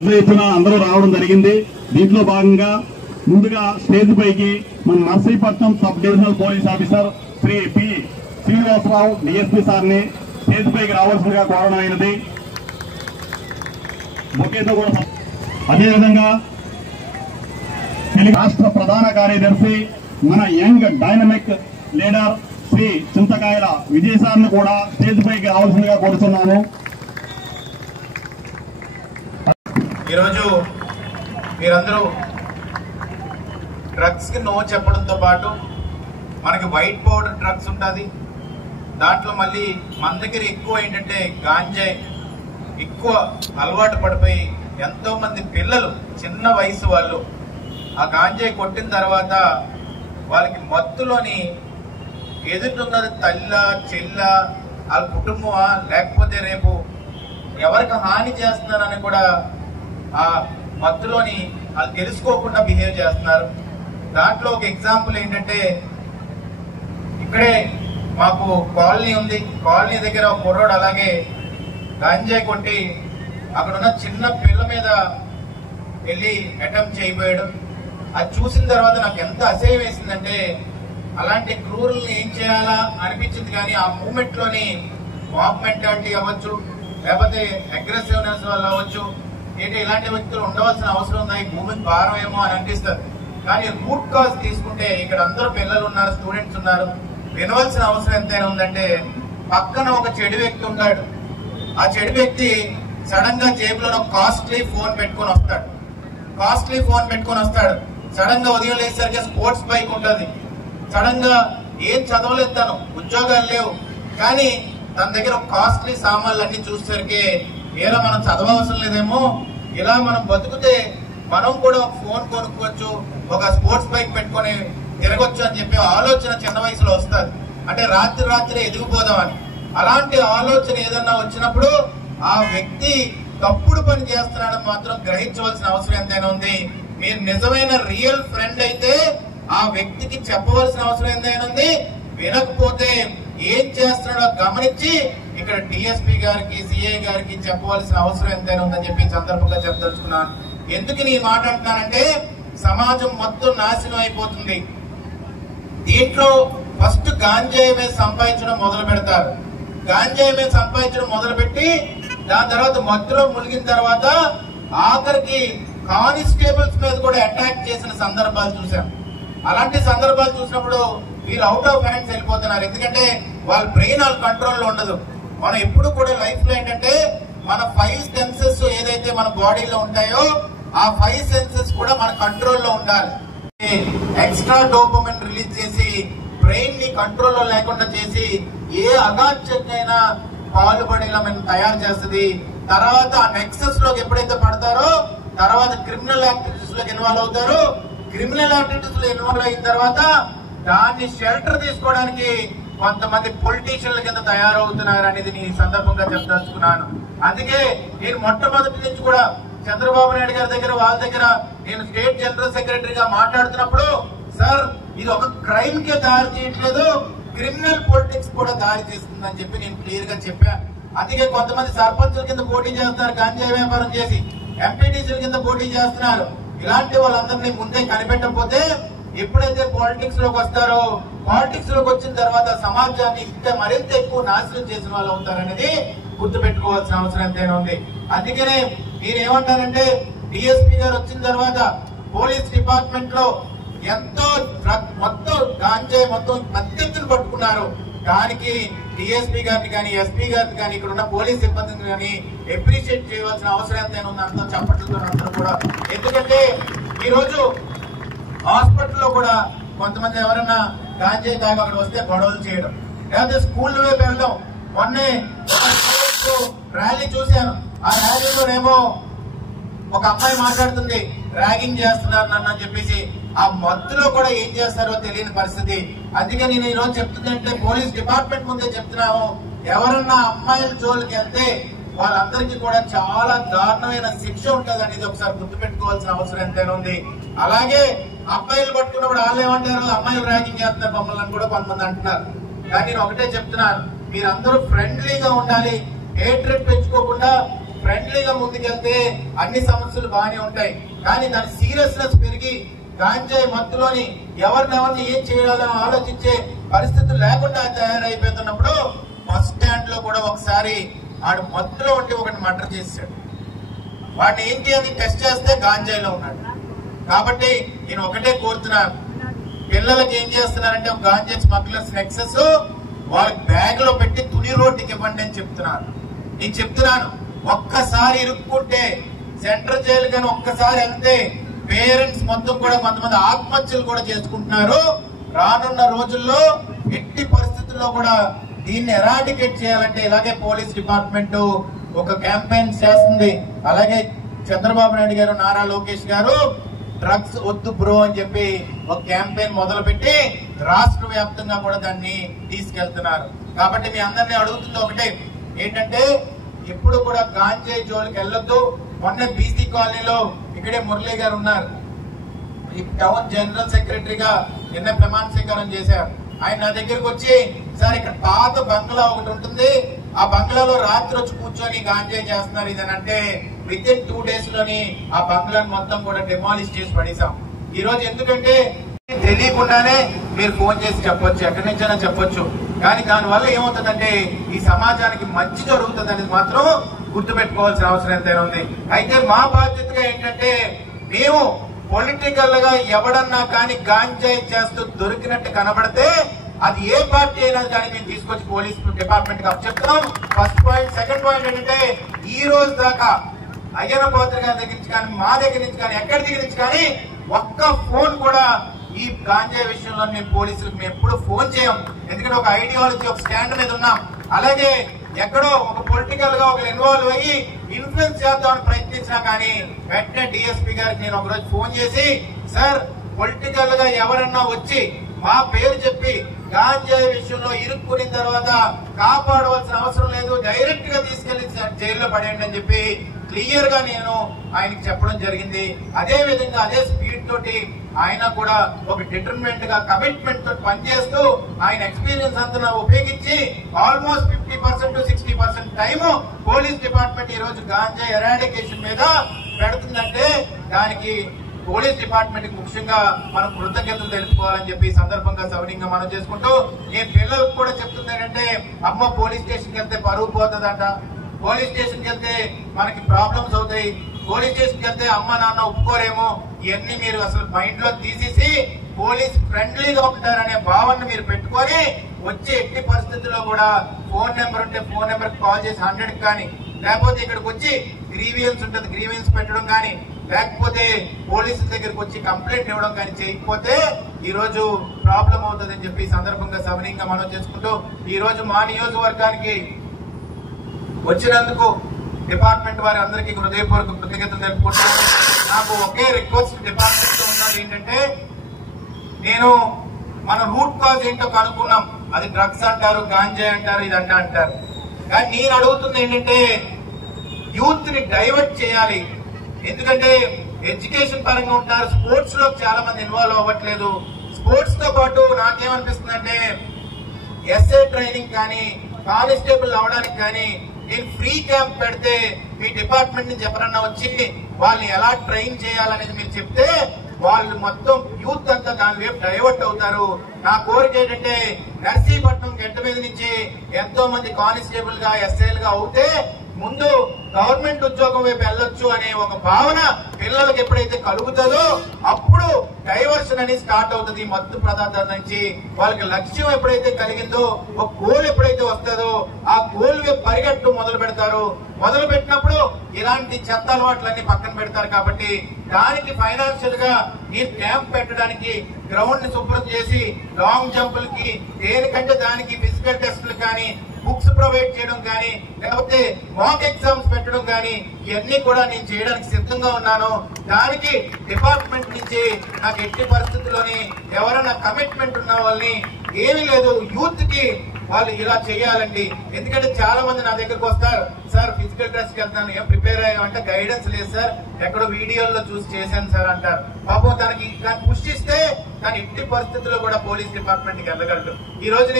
ఎత్తున అందరూ రావడం జరిగింది. దీంట్లో భాగంగా ముందుగా స్టేజ్ పైకి మన Narsipatnam sub divisional police officer Shri P Srinivasarao DSP సార్ని స్టేజ్ పైకి రావాల్సిందిగా కోరడం అయినది. బొకేతో కూడా అదేవిధంగా రాష్ట్ర ప్రధాన కార్యదర్శి మన యంగ్ డైనమిక్ లీడర్ శ్రీ చింతకాయల విజయ్ సార్ని కూడా స్టేజ్ పైకి రావాల్సిందిగా కోరుతున్నాను. ఈరోజు మీరందరూ డ్రగ్స్ కి నో చెప్పడంతో పాటు మనకి వైట్ పౌడర్ డ్రగ్స్ ఉంటుంది, దాంట్లో మళ్ళీ మన దగ్గర ఎక్కువ ఏంటంటే గాంజాయి ఎక్కువ అలవాటు పడిపోయి ఎంతో మంది పిల్లలు చిన్న వయసు వాళ్ళు ఆ గాంజాయి కొట్టిన తర్వాత వాళ్ళకి మత్తులోని ఎదుర్కొన్నది తల్ల చెల్ల వాళ్ళ కుటుంబమా లేకపోతే రేపు ఎవరికి హాని చేస్తున్నారని కూడా ఆ మత్తులోని వాళ్ళు తెలుసుకోకుండా బిహేవ్ చేస్తున్నారు. దాంట్లో ఒక ఎగ్జాంపుల్ ఏంటంటే ఇక్కడే మాకు కాలనీ ఉంది, కాలనీ దగ్గర ఒక కుర్రోడు అలాగే గాంజాయి కొట్టి అక్కడ ఉన్న చిన్న పిల్ల మీద వెళ్ళి అటెంప్ట్ చేయబోయాడు. అది చూసిన తర్వాత నాకు ఎంత అసహ్యం వేసిందంటే అలాంటి క్రూరుల్ని ఏం చేయాలా అనిపించింది. కానీ ఆ మూమెంట్ లోని మాబ్ మెంటాలిటీ అవ్వచ్చు లేకపోతే అగ్రెసివ్నెస్ వల్ల అవ్వచ్చు, ఏంటి ఇలాంటి వ్యక్తులు ఉండవలసిన అవసరం ఉందా, ఈ భూమికి భారం ఏమో అని అనిపిస్తుంది. కానీ రూట్ కాజ్ తీసుకుంటే ఇక్కడ అందరూ పిల్లలు ఉన్నారు, స్టూడెంట్స్ ఉన్నారు, వినవలసిన అవసరం ఎంతైనా ఉందంటే పక్కన ఒక చెడు వ్యక్తి ఉంటాడు. ఆ చెడు వ్యక్తి సడన్ గా జేబులో కాస్ట్లీ ఫోన్ పెట్టుకొని వస్తాడు. సడన్ గా ఉదయం లేసరికి స్పోర్ట్స్ బైక్ ఉంటుంది. సడన్ గా ఏం చదవలేదు, తను ఉద్యోగాలు లేవు, కానీ తన దగ్గర కాస్ట్లీ సామాన్లు అన్ని చూసేసరికి ఏదో మనం చదవవసరం లేదేమో, ఇలా మనం బతుకుతే మనం కూడా ఒక ఫోన్ కొనుక్కోవచ్చు, ఒక స్పోర్ట్స్ బైక్ పెట్టుకొని తిరగొచ్చు అని చెప్పి ఆలోచన చిన్న వయసులో వస్తుంది. అంటే రాత్రి ఎదిగిపోదామని. అలాంటి ఆలోచన ఏదన్నా వచ్చినప్పుడు ఆ వ్యక్తి తప్పుడు పని చేస్తున్నాడని మాత్రం గ్రహించవలసిన అవసరం ఎంతైనా ఉంది. మీరు నిజమైన రియల్ ఫ్రెండ్ అయితే ఆ వ్యక్తికి చెప్పవలసిన అవసరం ఎంతైనా ఉంది. వినకపోతే ఏం చేస్తున్నాడో గమనించి ఇక్కడ డిఎస్పీ గారికి సిఐ గారికి చెప్పవలసిన అవసరం ఎంతైనా ఉందని చెప్పి సందర్భంగా చెప్పదలుచుకున్నాను. ఎందుకు ఈ మాట అంటున్నానంటే సమాజం మొత్తం నాశనం అయిపోతుంది. దీంట్లో ఫస్ట్ గాంజాయి మీద సంపాదించడం మొదలు పెడతారు. గాంజాయి మీద సంపాదించడం మొదలుపెట్టి దాని తర్వాత మత్తులో మునిగిన తర్వాత ఆఖరికి కానిస్టేబుల్స్ మీద కూడా అటాక్ చేసిన సందర్భాలు చూసాం. అలాంటి సందర్భాలు చూసినప్పుడు వీళ్ళు అవుట్ ఆఫ్ హ్యాండ్స్ వెళ్ళిపోతున్నారు. ఎందుకంటే వాళ్ళ బ్రెయిన్ వాళ్ళ కంట్రోల్లో ఉండదు. మనం ఎప్పుడు కూడా లైఫ్ లో ఏంటంటే మన 5 సెన్సెస్ ఏదైతే మన బాడీలో ఉంటాయో ఆ 5 సెన్సెస్ కూడా మన కంట్రోల్లో ఉండాలి. ఎక్స్ట్రా డోపమైన్ రిలీజ్ చేసి బ్రెయిన్ ని కంట్రోల్లో లేకుండా చేసి ఏ అగాధ్యతైనా పాల్పడేలా మనం తయారు చేస్తుంది. తర్వాత ఆ నెక్సెస్ లోకి ఎప్పుడైతే పడతారో తర్వాత క్రిమినల్ యాక్టివిటీస్ లోకి ఇన్వాల్వ్ అవుతారు. క్రిమినల్ యాక్టివిటీస్ లో ఇన్వాల్వ్ అయిన తర్వాత దాన్ని షెల్టర్ తీసుకోవడానికి కొంతమంది పొలిటీషియన్ల కింద తయారవుతున్నారు అనేది ఈ సందర్భంగా చెప్పదలుచుకున్నాను. అందుకే నేను మొట్టమొదటి నుంచి కూడా చంద్రబాబు నాయుడు గారి దగ్గర వాళ్ళ దగ్గర నేను స్టేట్ జనరల్ సెక్రటరీగా మాట్లాడుతున్నప్పుడు, సార్ ఇది ఒక క్రైమ్ కే దారి తీయట్లేదు, క్రిమినల్ పొలిటిక్స్ కూడా దారి తీస్తుందని చెప్పి నేను క్లియర్ గా చెప్పాను. అందుకే కొంతమంది సర్పంచుల కింద పోటీ చేస్తున్నారు, గాంజాయి వ్యాపారం చేసి ఎంపీటీసీల కింద పోటీ చేస్తున్నారు. ఇలాంటి వాళ్ళందరినీ ముందే కనిపెట్టకపోతే ఎప్పుడైతే పాలిటిక్స్ లోకి వస్తారో పాలిటిక్స్ లోకి వచ్చిన తర్వాత సమాజాన్ని ఇంకా మరింత ఎక్కువ నాశనం చేసిన వాళ్ళు అవుతారనేది గుర్తుపెట్టుకోవాల్సిన అవసరం ఎంతైనా ఉంది. అందుకనే నేనేమంటానంటే డిఎస్పీ గారు వచ్చిన తర్వాత పోలీస్ డిపార్ట్మెంట్ లో ఎంతో మొత్తం గాంజాయి మొత్తం పెద్దెత్తున పట్టుకున్నారు. దానికి డిఎస్పీ గారిని కానీ ఎస్పీ గారిని కానీ ఇక్కడ ఉన్న పోలీస్ సిబ్బందిని కానీ అప్రిషియేట్ చేయవలసిన అవసరం ఎంతైనా ఉంది. అంతా చప్పట్లతో అందరూ కూడా. ఎందుకంటే ఈ రోజు హాస్పిటల్లో కూడా కొంతమంది ఎవరైనా గాంజాయి తాగి అక్కడ వస్తే గొడవలు చేయడం, లేకపోతే స్కూల్ వైపు వెళ్ళడం. మొన్నే ర్యాలీ చూశాను. ఆ ర్యాలీలోనేమో ఒక అమ్మాయి మాట్లాడుతుంది, ర్యాగింగ్ చేస్తున్నారు నన్ను అని చెప్పేసి. ఆ మత్తులో కూడా ఏం చేస్తారో తెలియని పరిస్థితి. అందుకే నేను ఈ రోజు చెప్తుందంటే పోలీస్ డిపార్ట్మెంట్ ముందే చెప్తున్నాము, ఎవరన్నా అమ్మాయిల జోలికి వెళ్తే వాళ్ళందరికీ కూడా చాలా దారుణమైన శిక్ష ఉంటుంది అనేది ఒకసారి గుర్తుపెట్టుకోవాల్సిన అవసరం ఎంతైనా ఉంది. అలాగే అబ్బాయిలు పట్టుకున్నప్పుడు వాళ్ళు ఏమంటారు, అమ్మాయిలు ర్యాగింగ్ చేస్తున్నారు మమ్మల్ని కూడా కొంతమంది అంటున్నారు. కానీ నేను ఒకటే చెప్తున్నాను, మీరందరూ ఫ్రెండ్లీగా ఉండాలి, హేట్రెడ్ పెంచుకోకుండా ఫ్రెండ్లీగా ముందుకెళ్తే అన్ని సమస్యలు బాగానే ఉంటాయి. కానీ దాని సీరియస్నెస్ పెరిగి గాంజాయి మత్తులోని ఎవరినెవరిని ఏం చేయాలని ఆలోచించే పరిస్థితులు లేకుండా తయారైపోతున్నప్పుడు బస్ స్టాండ్ లో కూడా ఒకసారి ఆడు మత్తులో ఉండి ఒకటి మర్డర్ చేశాడు. వాడిని ఏంటి అని టెస్ట్ చేస్తే గాంజాయిలో ఉన్నాడు. కాబట్టి నేను ఒకటే కోరుతున్నాను, పిల్లలకి ఏం చేస్తున్నారంటే ఒక గాంజా స్మగ్లర్స్ నెక్సెస్ వాళ్ళకి బ్యాగ్ లో పెట్టి తుని రోడ్డుకి ఇవ్వండి అని చెప్తున్నాను. నేను చెప్తున్నాను, ఒక్కసారి ఇరుక్కుంటే సెంట్రల్ జైలు కానీ ఒక్కసారి వెళ్తే పేరెంట్స్ మొత్తం కూడా కొంతమంది ఆత్మహత్యలు కూడా చేసుకుంటున్నారు. రానున్న రోజుల్లో ఎట్టి పరిస్థితుల్లో కూడా దీన్ని ఎరాడికేట్ చేయాలంటే ఇలాగే పోలీస్ డిపార్ట్మెంట్ ఒక క్యాంపెయిన్ చేస్తుంది. అలాగే చంద్రబాబు నాయుడు గారు, నారా లోకేష్ గారు డ్రగ్స్ వద్దు బ్రో అని చెప్పి ఒక క్యాంపెయిన్ మొదలు పెట్టి రాష్ట్ర వ్యాప్తంగా కూడా దాన్ని తీసుకెళ్తున్నారు. కాబట్టి మీ అందరినీ అడుగుతుంది ఒకటే, ఏంటంటే ఎప్పుడు కూడా గాంజాయి జోలికి వెళ్ళొద్దు. మొన్న బీసీ కాలనీలో ఇక్కడే మురళీ గారు ఉన్నారు, ఈ టౌన్ జనరల్ సెక్రటరీగా నిన్న ప్రమాణ స్వీకారం చేశారు. ఆయన నా దగ్గరకు వచ్చి, సార్ ఇక్కడ పాత బంగ్లా ఒకటి ఉంటుంది, ఆ బంగ్లాలో రాత్రి వచ్చి కూర్చొని గాంజాయి చేస్తున్నారు ఇదని అంటే విత్ ఇన్ 2 days లోని ఆ బంగ్లాను మొత్తం కూడా డిమాలిష్ చేసి పడేసాం. ఈ రోజు ఎందుకంటే తెలియకుండానే మీరు ఫోన్ చేసి చెప్పొచ్చు, ఎక్కడి నుంచైనా చెప్పొచ్చు, కానీ దానివల్ల ఏమవుతుందంటే ఈ సమాజానికి మంచి జరుగుతుంది అనేది మాత్రం గుర్తుపెట్టుకోవాల్సిన అవసరం ఎంతైనా ఉంది. అయితే మా బాధ్యతగా ఏంటంటే మేము పొలిటికల్ గా ఎవడన్నా కానీ గాంజాయి చేస్తూ దొరికినట్టు కనబడితే అది ఏ పార్టీ అయినా కానీ మేము తీసుకొచ్చి పోలీస్ డిపార్ట్మెంట్ కి చెప్తున్నాం. First point. సెకండ్ పాయింట్ ఏంటంటే ఈ రోజు దాకా అయ్యన పాత్ర గారి దగ్గర నుంచి కానీ మా దగ్గర నుంచి కానీ ఎక్కడి దగ్గర నుంచి కానీ ఒక్క ఫోన్ కూడా ఈ గాంజాయి విషయంలో మేము పోలీసులకు మేము ఎప్పుడు ఫోన్ చేయం. ఎందుకంటే ఒక ఐడియాలజీ, ఒక స్టాండ్ మీద ఉన్నాం. అలాగే ఎక్కడో ఒక పొలిటికల్ గా ఒక ఇన్వాల్వ్ అయ్యి ఇన్ఫ్లుయెన్స్ చేద్దామని ప్రయత్నించినా కానీ వెంటనే డిఎస్పీ గారికి నేను ఒకరోజు ఫోన్ చేసి, సార్ పొలిటికల్ గా ఎవరన్నా వచ్చి మా పేరు చెప్పి గాంజాయి విషయంలో ఇరుక్కున్న తర్వాత కాపాడవలసిన అవసరం లేదు, డైరెక్ట్ గా తీసుకెళ్లి జైల్లో పడేయండి అని చెప్పి క్లియర్ గా నేను ఆయనకి చెప్పడం జరిగింది. అదే విధంగా అదే స్పీడ్ తోటి ఆయన కూడా ఒక డిటర్మినెంట్ గా కమిట్మెంట్ తోటి పనిచేస్తూ ఆయన ఎక్స్పీరియన్స్ అంతా ఉపయోగించి almost 50% to 60% time police department ఈ రోజు గాంజా ఎరాడికేషన్ మీద పెడుతుందంటే దానికి పోలీస్ డిపార్ట్మెంట్ కి ముఖ్యంగా మనం కృతజ్ఞతలు తెలుపుకోవాలని చెప్పి ఈ సందర్భంగా సవనీయంగా మనం చేసుకుంటూ నేను పిల్లలకు కూడా చెప్తుంది ఏంటంటే, అమ్మ పోలీస్ స్టేషన్ కి వెళ్తే పరువు పోతుందంట, పోలీస్ స్టేషన్ కి వెళ్తే మనకి ప్రాబ్లమ్స్ అవుతాయి, పోలీస్ స్టేషన్ కి వెళ్తే అమ్మ నాన్న ఒప్పుకోరేమో, ఇవన్నీ మీరు అసలు మైండ్ లో తీసేసి పోలీస్ ఫ్రెండ్లీగా ఉంటారనే భావన మీరు పెట్టుకొని వచ్చే ఎట్టి పరిస్థితుల్లో కూడా ఫోన్ నెంబర్ ఉంటే ఫోన్ నెంబర్ కాల్ చేసి 100 కానీ, లేకపోతే ఇక్కడికి వచ్చి గ్రీవియన్స్ ఉంటుంది గ్రీవియన్స్ పెట్టడం కానీ, లేకపోతే పోలీసుల దగ్గరకు వచ్చి కంప్లైంట్ ఇవ్వడం కానీ చేయకపోతే ఈ రోజు ప్రాబ్లం అవుతుందని చెప్పి ఈ సందర్భంగా సవనీయంగా మనం చేసుకుంటూ ఈ రోజు మా నియోజకవర్గానికి వచ్చినందుకు డిపార్ట్మెంట్ వారి అందరికీ హృదయపూర్వక కృతజ్ఞతలు తెలుపుకుంటాను. నాకు ఒకే రిక్వెస్ట్ డిపార్ట్మెంట్ లో ఉన్నది ఏంటంటే, నేను మన రూట్ కాజ్ ఏంటో కనుక్కున్నాం. అది డ్రగ్స్ అంటారు, గాంజా అంటారు, ఇదంతా అంటారు. కానీ నేను అడుగుతుంది ఏంటంటే యూత్ ని డైవర్ట్ చేయాలి. ఎందుకంటే ఎడ్యుకేషన్ పరంగా ఉంటారు, స్పోర్ట్స్ లో చాలా మంది ఇన్వాల్వ్ అవ్వట్లేదు. స్పోర్ట్స్ తో పాటు నాకేమనిపిస్తుందంటే ఎస్ఏ ట్రైనింగ్ కానీ, కానిస్టేబుల్ అవడానికి కానీ నేను ఫ్రీ క్యాంప్ పెడితే మీ డిపార్ట్మెంట్ నుంచి ఎవరన్నా వచ్చి వాళ్ళని ఎలా ట్రైన్ చేయాలనేది మీరు చెప్తే వాళ్ళు మొత్తం యూత్ అంతా దాని వైపు డైవర్ట్ అవుతారు. నా కోరిక ఏంటంటే నర్సీపట్నం గడ్డ మీద నుంచి ఎంతో మంది కానిస్టేబుల్ గా, ఎస్ఐలు గా అవుతే ముందు గవర్నమెంట్ ఉద్యోగం వైపు వెళ్ళొచ్చు అనే ఒక భావన పిల్లలకు ఎప్పుడైతే కలుగుతుందో అప్పుడు డైవర్షన్ అనేది స్టార్ట్ అవుతుంది. మత్తు పదార్థాల నుంచి వాళ్ళకి లక్ష్యం ఎప్పుడైతే కలిగిందో, ఒక గోల్ ఎప్పుడైతే వస్తుందో ఆ గోల్ వైపు పరిగెట్టు మొదలు పెడతారు. మొదలు పెట్టినప్పుడు ఇలాంటి చెత్త అలవాట్లన్నీ పక్కన పెడతారు. కాబట్టి దానికి ఫైనాన్షియల్ గా మీరు క్యాంప్ పెట్టడానికి గ్రౌండ్ ని శుభ్రం చేసి లాంగ్ జంపులకి దేనికంటే దానికి ఫిజికల్ టెస్టులు కానీ, బుక్స్ ప్రొవైడ్ చేయడం కానీ, లేకపోతే మాక్ ఎగ్జామ్స్ పెట్టడం కానీ ఇవన్నీ కూడా నేను చేయడానికి సిద్ధంగా ఉన్నాను. దానికి డిపార్ట్మెంట్ నుంచి నాకు ఎట్టి పరిస్థితుల్లోని ఎవరైనా కమిట్మెంట్ ఉన్న వాళ్ళని ఏమీ లేదు, యూత్ కి వాళ్ళు ఇలా చేయాలండి. ఎందుకంటే చాలా మంది నా దగ్గరకు వస్తారు, సార్ ఫిజికల్ టెస్ట్ కి వెళ్తాను, ఏం ప్రిపేర్ అయ్యామంటే గైడెన్స్ లేదు సార్, ఎక్కడో వీడియోల్లో చూసి చేశాను సార్ అంటారు. పాపం తనకి పుష్టిస్తే తను ఎట్టి పరిస్థితుల్లో కూడా పోలీస్ డిపార్ట్మెంట్ కి వెళ్ళగలడు. ఈ రోజు